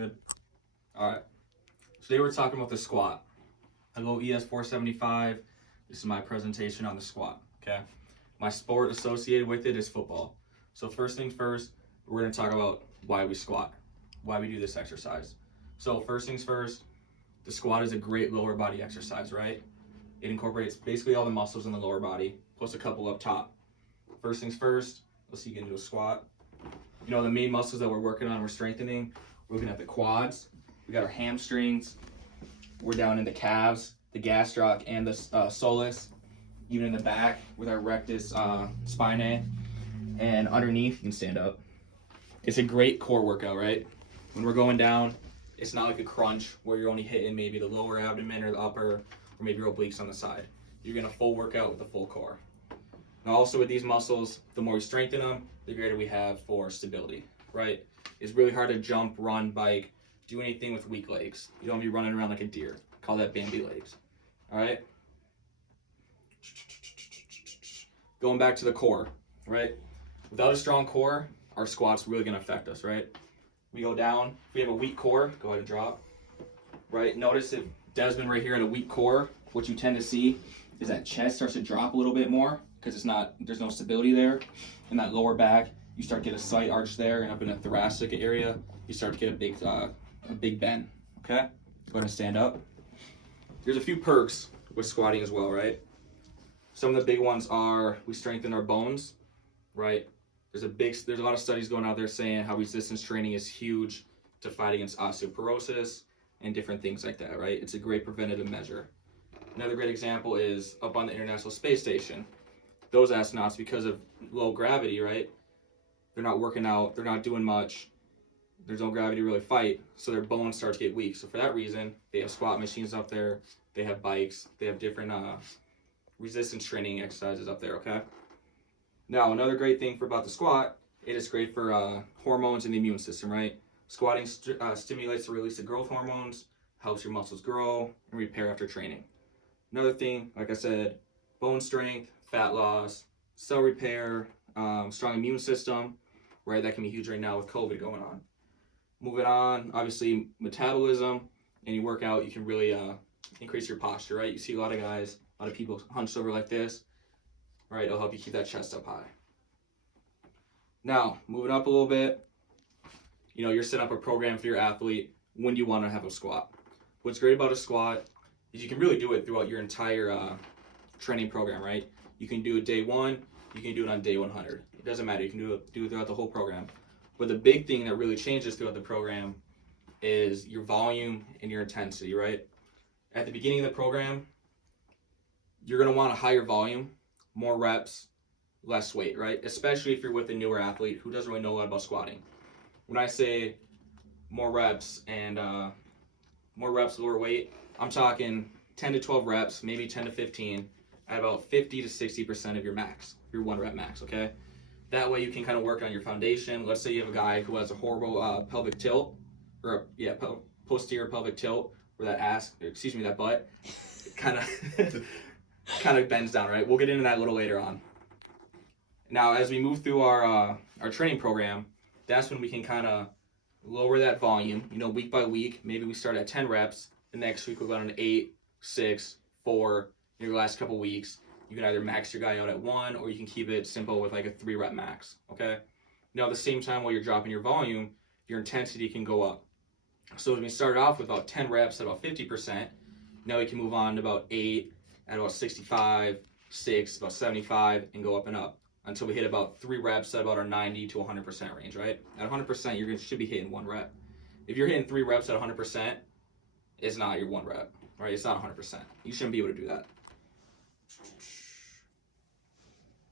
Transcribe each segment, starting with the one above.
Good. All right. Today we're talking about the squat. I go Es475. This is my presentation on the squat. Okay. My sport associated with it is football. So first things first, we're going to talk about why we squat, why we do this exercise. So first things first, the squat is a great lower body exercise, right? It incorporates basically all the muscles in the lower body, plus a couple up top. First things first, let's see, get into a squat. You know, the main muscles that we're working on, we're strengthening. We're looking at the quads. We got our hamstrings. We're down in the calves, the gastroc, and the soleus. Even in the back with our rectus spinae. And underneath, you can stand up. It's a great core workout, right? When we're going down, it's not like a crunch where you're only hitting maybe the lower abdomen or the upper, or maybe your obliques on the side. You're getting a full workout with the full core. Now also with these muscles, the more we strengthen them, the greater we have for stability, right? It's really hard to jump, run, bike, do anything with weak legs. You don't want to be running around like a deer. Call that Bambi legs, all right? Going back to the core, right? Without a strong core, our squat's really gonna affect us, right? We go down, if we have a weak core, go ahead and drop, right? Notice if Desmond right here had a weak core, what you tend to see is that chest starts to drop a little bit more because there's no stability there. In that lower back, you start to get a slight arch there, and up in the thoracic area, you start to get a big bend, okay? Go ahead and stand up. There's a few perks with squatting as well, right? Some of the big ones are we strengthen our bones, right? There's a lot of studies going out there saying how resistance training is huge to fight against osteoporosis and different things like that, right? It's a great preventative measure. Another great example is up on the International Space Station. Those astronauts, because of low gravity, right? They're not working out, they're not doing much. There's no gravity to really fight, so their bones start to get weak. So for that reason, they have squat machines up there, they have bikes, they have different resistance training exercises up there, okay? Now, another great thing about the squat, it is great for hormones in the immune system, right? Squatting stimulates the release of growth hormones, helps your muscles grow, and repair after training. Another thing, like I said, bone strength, fat loss, cell repair, strong immune system, right? That can be huge right now with COVID going on. Moving on, obviously metabolism, and you work out, you can really increase your posture, right? You see a lot of guys, a lot of people hunched over like this, right? It'll help you keep that chest up high. Now, moving up a little bit, you know, you're setting up a program for your athlete when you want to have a squat. What's great about a squat is you can really do it throughout your entire training program, right? You can do it day one, you can do it on day 100. It doesn't matter, you can do it throughout the whole program. But the big thing that really changes throughout the program is your volume and your intensity, right? At the beginning of the program, you're gonna want a higher volume, more reps, less weight, right? Especially if you're with a newer athlete who doesn't really know a lot about squatting. When I say more reps and lower weight, I'm talking 10 to 12 reps, maybe 10 to 15, at about 50 to 60% of your max, your 1 rep max, okay? That way you can kind of work on your foundation. Let's say you have a guy who has a horrible pelvic tilt, or posterior pelvic tilt, where that butt kind of bends down, right? We'll get into that a little later on. Now, as we move through our training program, that's when we can kind of lower that volume, you know, week by week. Maybe we start at 10 reps. The next week we'll go down to 8, 6, 4. In your last couple weeks, you can either max your guy out at 1, or you can keep it simple with like a 3 rep max, okay? Now, at the same time, while you're dropping your volume, your intensity can go up. So when we started off with about 10 reps at about 50%, now we can move on to about 8 at about 65, 6, about 75, and go up and up until we hit about 3 reps at about our 90 to 100% range, right? At 100%, you should be hitting 1 rep. If you're hitting 3 reps at 100%, it's not your 1 rep, right? It's not 100%. You shouldn't be able to do that.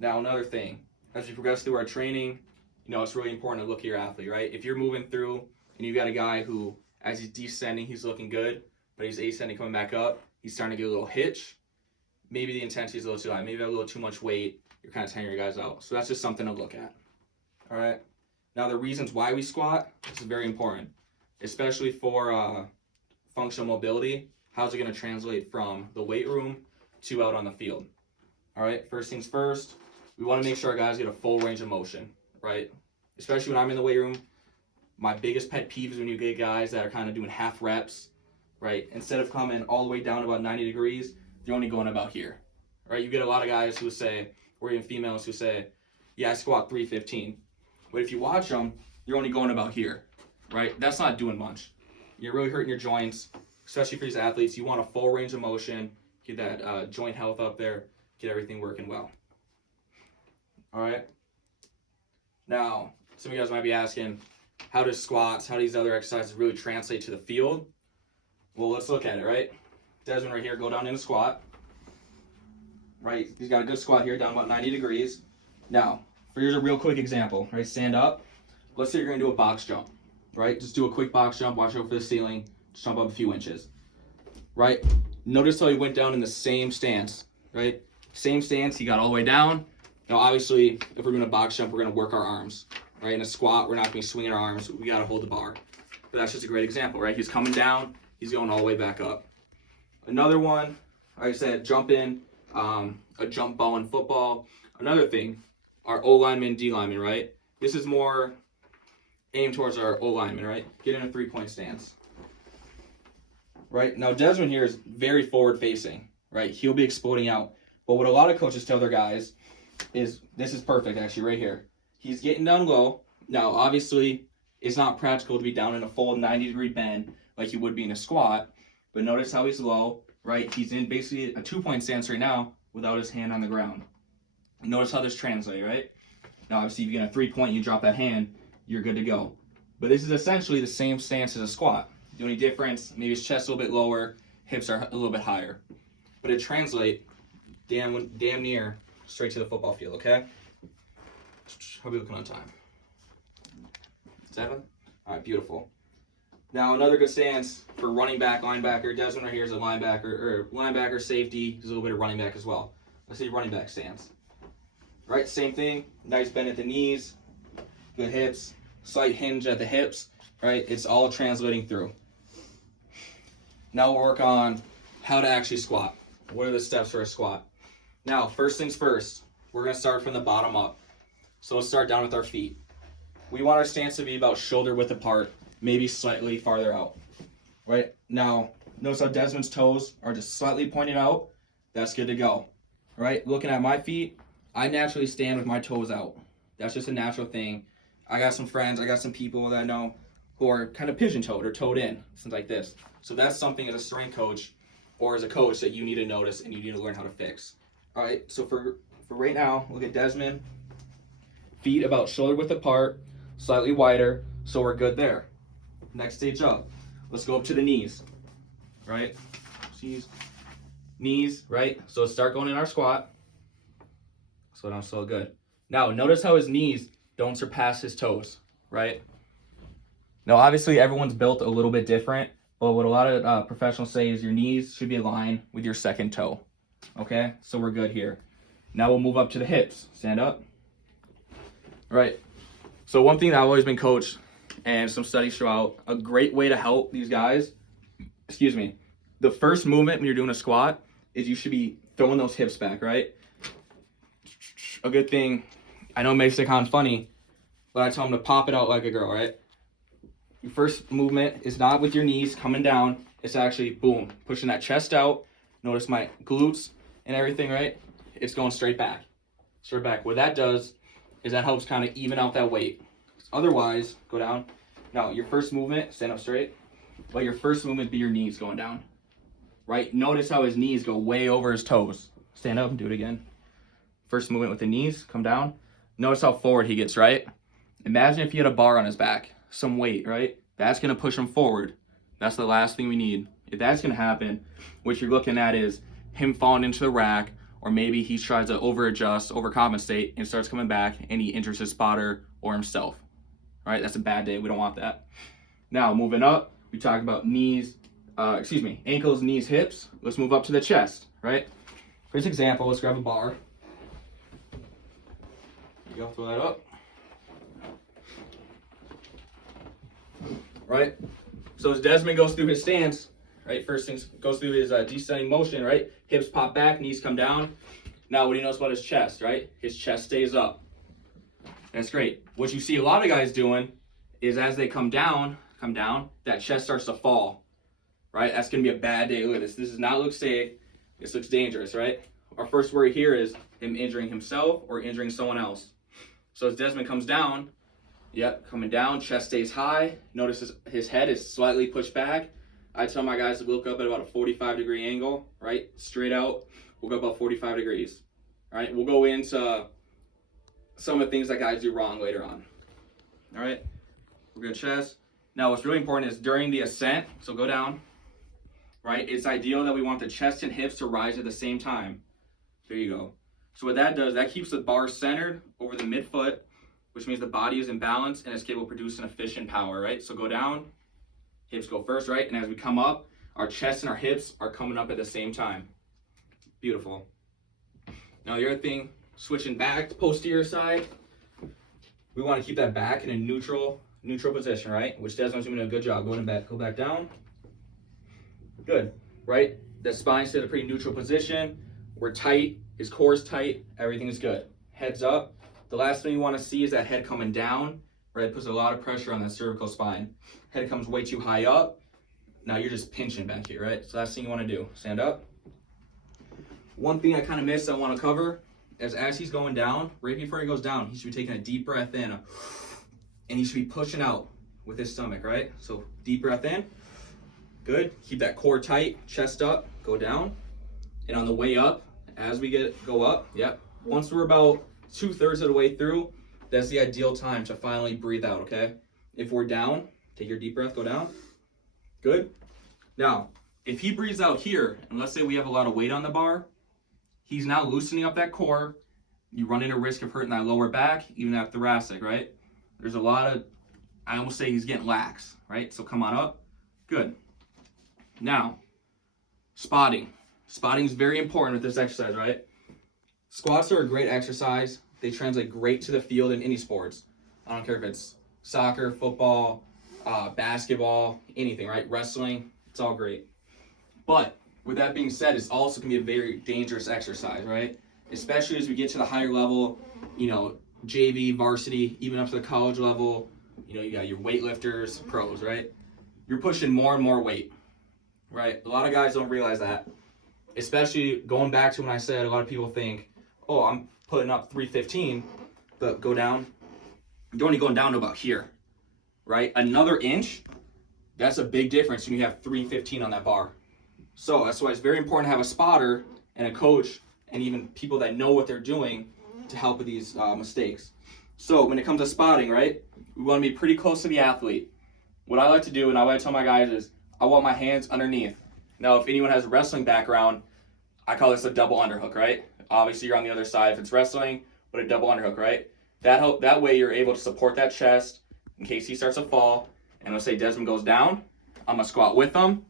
Now, another thing, as we progress through our training, you know, it's really important to look at your athlete, right? If you're moving through and you've got a guy who, as he's descending, he's looking good, but he's ascending, coming back up, he's starting to get a little hitch, maybe the intensity is a little too high, maybe you have a little too much weight, you're kind of tiring your guys out. So that's just something to look at, all right? Now, the reasons why we squat, this is very important, especially for functional mobility. How's it going to translate from the weight room to out on the field? All right, first things first, we want to make sure our guys get a full range of motion, right? Especially when I'm in the weight room, My biggest pet peeve is when you get guys that are kind of doing half reps, right? Instead of coming all the way down to about 90 degrees, they're only going about here, right? You get a lot of guys who say, or even females who say, yeah, I squat 315. But if you watch them, you're only going about here, right? That's not doing much. You're really hurting your joints, especially for these athletes. You want a full range of motion, get that joint health up there, get everything working well. All right? Now, some of you guys might be asking, how does squats, how do these other exercises really translate to the field? Well, let's look at it, right? Desmond right here, go down in a squat. Right, he's got a good squat here, down about 90 degrees. Now, here's a real quick example, right? Stand up. Let's say you're gonna do a box jump, right? Just do a quick box jump, watch out for the ceiling, just jump up a few inches, right? Notice how he went down in the same stance, right? Same stance, he got all the way down. Now, obviously, if we're doing a box jump, we're gonna work our arms, right? In a squat, we're not gonna be swinging our arms, we gotta hold the bar. But that's just a great example, right? He's coming down, he's going all the way back up. Another one, like I said, jump in, a jump ball in football. Another thing, our O lineman, D lineman, right? This is more aimed towards our O lineman, right? Get in a 3-point stance. Right? Now, Desmond here is very forward facing, right? He'll be exploding out. But what a lot of coaches tell their guys is, this is perfect actually right here. He's getting down low. Now, obviously, it's not practical to be down in a full 90-degree bend like you would be in a squat. But notice how he's low, right? He's in basically a 2-point stance right now without his hand on the ground. Notice how this translates, right? Now, obviously, if you get a 3-point, you drop that hand, you're good to go. But this is essentially the same stance as a squat. The only difference, maybe his chest a little bit lower, hips are a little bit higher. But it translates damn near straight to the football field, okay? How are we looking on time? 7? All right, beautiful. Now, another good stance for running back, linebacker. Desmond right here is a linebacker, safety. There's a little bit of running back as well. Let's see running back stance. Right, same thing. Nice bend at the knees, good hips, slight hinge at the hips. Right, it's all translating through. Now we'll work on how to actually squat. What are the steps for a squat? Now, first things first, we're going to start from the bottom up. So let's start down with our feet. We want our stance to be about shoulder width apart, maybe slightly farther out. Right, now, notice how Desmond's toes are just slightly pointed out. That's good to go. Right, looking at my feet, I naturally stand with my toes out. That's just a natural thing. I got some friends, I got some people that I know who are kind of pigeon-toed or toed in, things like this. So that's something as a strength coach or as a coach that you need to notice and you need to learn how to fix. All right, so for right now, look at Desmond. Feet about shoulder width apart, slightly wider, so we're good there. Next stage up, let's go up to the knees, right? Knees, right? So let's start going in our squat. Slow down, so good. Now, notice how his knees don't surpass his toes, right? Now, obviously, everyone's built a little bit different, but what a lot of professionals say is your knees should be aligned with your second toe, okay? So we're good here. Now we'll move up to the hips. Stand up. Right. So one thing that I've always been coached, and some studies show out, a great way to help these guys, the first movement when you're doing a squat is you should be throwing those hips back, right? A good thing, I know it makes it kind of funny, but I tell them to pop it out like a girl, right? Your first movement is not with your knees coming down. It's actually, boom, pushing that chest out. Notice my glutes and everything, right? It's going straight back. Straight back. What that does is that helps kind of even out that weight. Otherwise, go down. Now, your first movement, stand up straight. But your first movement be your knees going down. Right? Notice how his knees go way over his toes. Stand up and do it again. First movement with the knees, come down. Notice how forward he gets, right? Imagine if he had a bar on his back, some weight, right? That's going to push him forward. That's the last thing we need. If that's going to happen, what you're looking at is him falling into the rack, or maybe he tries to over-adjust, overcompensate, and starts coming back, and he injures his spotter or himself. All right, that's a bad day. We don't want that. Now, moving up, we talked about ankles, knees, hips. Let's move up to the chest, right? For this example, let's grab a bar. You go, throw that up. Right? So as Desmond goes through his stance, right, first things goes through his descending motion, right? Hips pop back, knees come down. Now, what do you notice about his chest, right? His chest stays up. That's great. What you see a lot of guys doing is as they come down, that chest starts to fall, right? That's gonna be a bad day. Look at this. This does not look safe. This looks dangerous, right? Our first worry here is him injuring himself or injuring someone else. So as Desmond comes down, yep, coming down, chest stays high. Notice his head is slightly pushed back. I tell my guys to look up at about a 45-degree angle, right? Straight out, we'll go about 45 degrees, all right? We'll go into some of the things that guys do wrong later on, all right? We're good chest. Now, what's really important is during the ascent, so go down, right? It's ideal that we want the chest and hips to rise at the same time. There you go. So what that does, that keeps the bar centered over the midfoot, which means the body is in balance and is capable of producing efficient power, right? So go down, hips go first, right? And as we come up, our chest and our hips are coming up at the same time. Beautiful. Now the other thing, switching back to posterior side, we want to keep that back in a neutral position, right? Which Desmond's doing a good job. Go back down. Good, right? The spine's in a pretty neutral position. We're tight, his core is tight, everything is good. Head's up. The last thing you want to see is that head coming down, right? It puts a lot of pressure on that cervical spine. Head comes way too high up. Now you're just pinching back here, right? So last thing you want to do, stand up. One thing I kind of missed I want to cover is as he's going down, right before he goes down, he should be taking a deep breath in, and he should be pushing out with his stomach, right? So deep breath in, good. Keep that core tight, chest up, go down. And on the way up, as we go up, yep. Once we're about 2/3 of the way through, that's the ideal time to finally breathe out, okay? If we're down, take your deep breath, go down. Good. Now, if he breathes out here, and let's say we have a lot of weight on the bar, he's now loosening up that core. You run into risk of hurting that lower back, even that thoracic, right? There's a lot of, I almost say he's getting lax, right? So come on up. Good. Now, spotting. Spotting is very important with this exercise, right? Squats are a great exercise. They translate great to the field in any sports. I don't care if it's soccer, football, basketball, anything, right? Wrestling, it's all great. But with that being said, it's also going to be a very dangerous exercise, right? Especially as we get to the higher level, JV, varsity, even up to the college level, you got your weightlifters, pros, right? You're pushing more and more weight, right? A lot of guys don't realize that. Especially going back to when I said a lot of people think, oh, I'm putting up 315, but go down. You're only going down to about here, right? Another inch, that's a big difference when you have 315 on that bar. So that's why it's very important to have a spotter and a coach and even people that know what they're doing to help with these mistakes. So when it comes to spotting, right, we want to be pretty close to the athlete. What I like to do, and I like to tell my guys is, I want my hands underneath. Now, if anyone has a wrestling background, I call this a double underhook, right? Obviously, you're on the other side if it's wrestling, but a double underhook, right? That way you're able to support that chest in case he starts to fall. And let's say Desmond goes down, I'm gonna squat with him,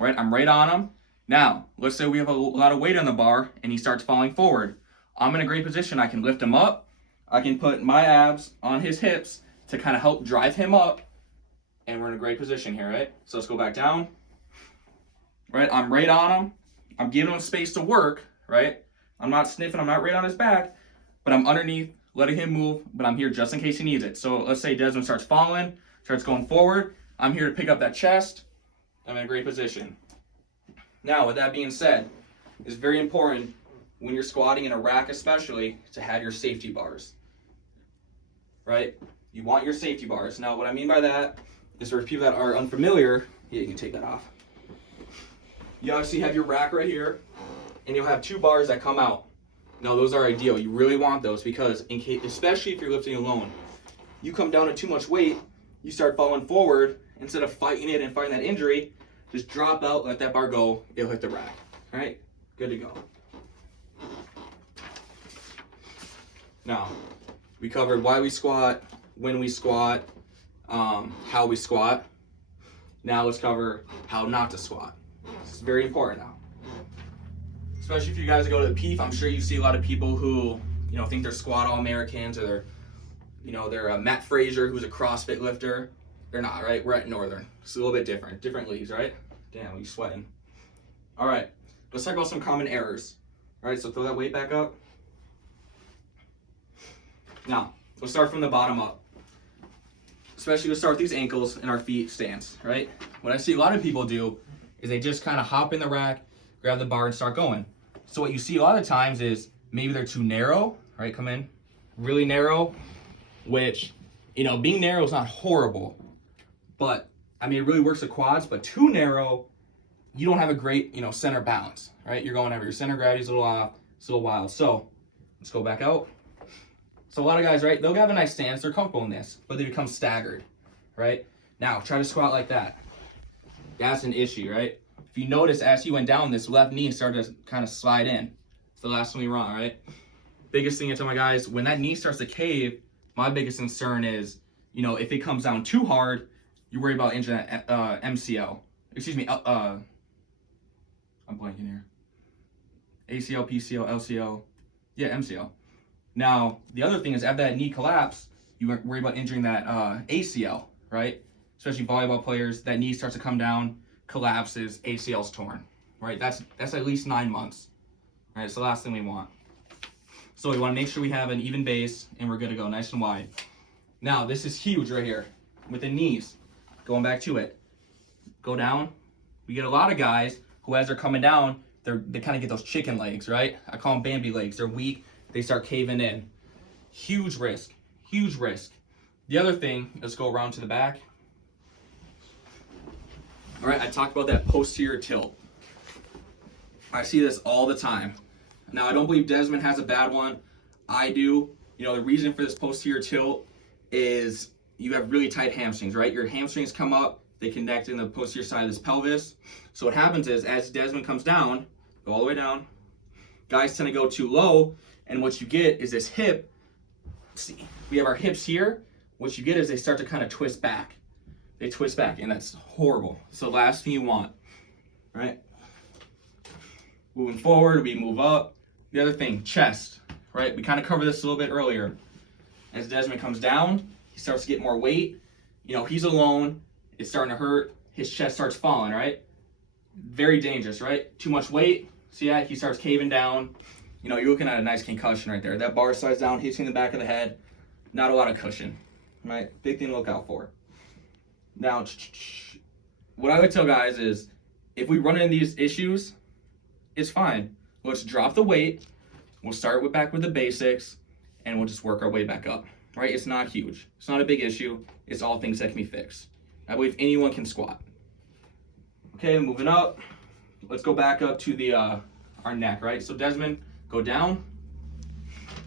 right? I'm right on him. Now, let's say we have a lot of weight on the bar and he starts falling forward. I'm in a great position. I can lift him up. I can put my abs on his hips to kind of help drive him up. And we're in a great position here, right? So let's go back down. Right, I'm right on him. I'm giving him space to work, right? I'm not sniffing, I'm not right on his back, but I'm underneath, letting him move, but I'm here just in case he needs it. So let's say Desmond starts falling, starts going forward. I'm here to pick up that chest. I'm in a great position. Now, with that being said, it's very important when you're squatting in a rack especially to have your safety bars, right? You want your safety bars. Now, what I mean by that is for people that are unfamiliar, yeah, you can take that off. You obviously have your rack right here, and you'll have two bars that come out. Now, those are ideal. You really want those because, especially if you're lifting alone, you come down to too much weight, you start falling forward. Instead of fighting it and fighting that injury, just drop out, let that bar go, it'll hit the rack. All right, good to go. Now, we covered why we squat, when we squat, how we squat. Now let's cover how not to squat. It's very important now. Especially if you guys go to the PEEF, I'm sure you see a lot of people who, think they're squat All-Americans or they're Matt Frazier, who's a CrossFit lifter. They're not, right? We're at Northern. It's a little bit different leagues, right? Damn, you sweating. All right, let's talk about some common errors. All right, so throw that weight back up. Now, let's start from the bottom up. especially to start with these ankles and our feet stance, right? What I see a lot of people do is they just kind of hop in the rack, grab the bar, and start going. So what you see a lot of times is maybe they're too narrow, right? Come in, really narrow, which, you know, being narrow is not horrible, but I mean, it really works the quads, but too narrow, you don't have a great, you know, center balance, right? You're going over your center gravity's a little off, it's a little wild. So let's go back out. So a lot of guys, right, they'll have a nice stance, they're comfortable in this, but they become staggered, right? Now try to squat like that. That's an issue, right? If you notice, as he went down, this left knee started to kind of slide in. It's the last one we want, right? Biggest thing I tell my guys, when that knee starts to cave, my biggest concern is, you know, if it comes down too hard, you worry about injuring that MCL. Excuse me, I'm blanking here. ACL, PCL, LCL. Yeah, MCL. Now, the other thing is, after that knee collapse, you worry about injuring that ACL, right? Especially volleyball players, that knee starts to come down, collapses, ACL's torn, right? That's at least 9 months, right? It's the last thing we want. So we want to make sure we have an even base, and we're good to go, nice and wide. Now, this is huge right here with the knees. Going back to it, go down. We get a lot of guys who, as they're coming down, they kind of get those chicken legs, right? I call them Bambi legs. They're weak. They start caving in. Huge risk. Huge risk. The other thing, let's go around to the back. All right, I talked about that posterior tilt. I see this all the time. Now, I don't believe Desmond has a bad one. I do. You know, the reason for this posterior tilt is you have really tight hamstrings, right? Your hamstrings come up, they connect in the posterior side of this pelvis. So what happens is, as Desmond comes down, go all the way down, guys tend to go too low, and what you get is this hip. See, we have our hips here. What you get is they start to kind of twist back. They twist back, and that's horrible. So last thing you want, right? Moving forward, we move up. The other thing, chest, right? We kind of covered this a little bit earlier. As Desmond comes down, he starts to get more weight. You know, he's alone. It's starting to hurt. His chest starts falling, right? Very dangerous, right? Too much weight. See that? He starts caving down. You know, you're looking at a nice concussion right there. That bar slides down, hits you in the back of the head. Not a lot of cushion, right? Big thing to look out for. Now, what I would tell guys is, if we run into these issues, it's fine. Let's drop the weight. We'll start back with the basics, and we'll just work our way back up, right? It's not huge. It's not a big issue. It's all things that can be fixed. I believe anyone can squat. Okay, moving up. Let's go back up to the our neck, right? So Desmond, go down.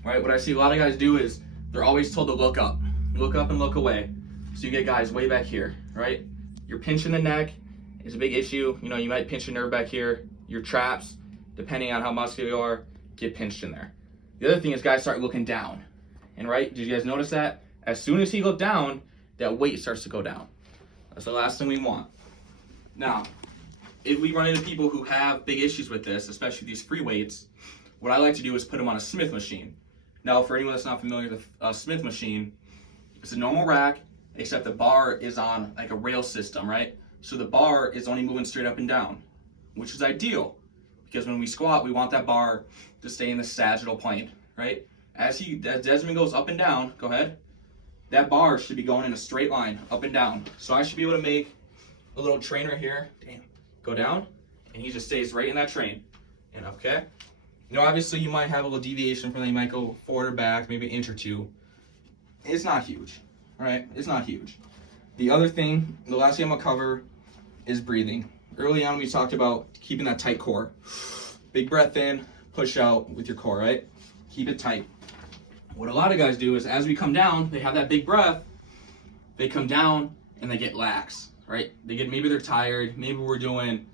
Right, what I see a lot of guys do is they're always told to look up. Look up and look away. So you get guys way back here, right? You're pinching the neck. It's a big issue. You know, you might pinch a nerve back here. Your traps, depending on how muscular you are, get pinched in there. The other thing is guys start looking down. And right, did you guys notice that? As soon as he looked down, that weight starts to go down. That's the last thing we want. Now, if we run into people who have big issues with this, especially these free weights, what I like to do is put them on a Smith machine. Now, for anyone that's not familiar with a Smith machine, it's a normal rack, except the bar is on like a rail system, right? So the bar is only moving straight up and down, which is ideal, because when we squat, we want that bar to stay in the sagittal plane, right? As Desmond goes up and down, go ahead, that bar should be going in a straight line, up and down. So I should be able to make a little train right here, go down, and he just stays right in that train, and okay? You know, obviously you might have a little deviation from that, you might go forward or back, maybe an inch or two. It's not huge, all right? It's not huge. The other thing, the last thing I'm gonna cover is breathing. Early on we talked about keeping that tight core. Big breath in, push out with your core, right? Keep it tight. What a lot of guys do is, as we come down, they have that big breath, they come down and they get lax, right? Maybe they're tired, maybe we're doing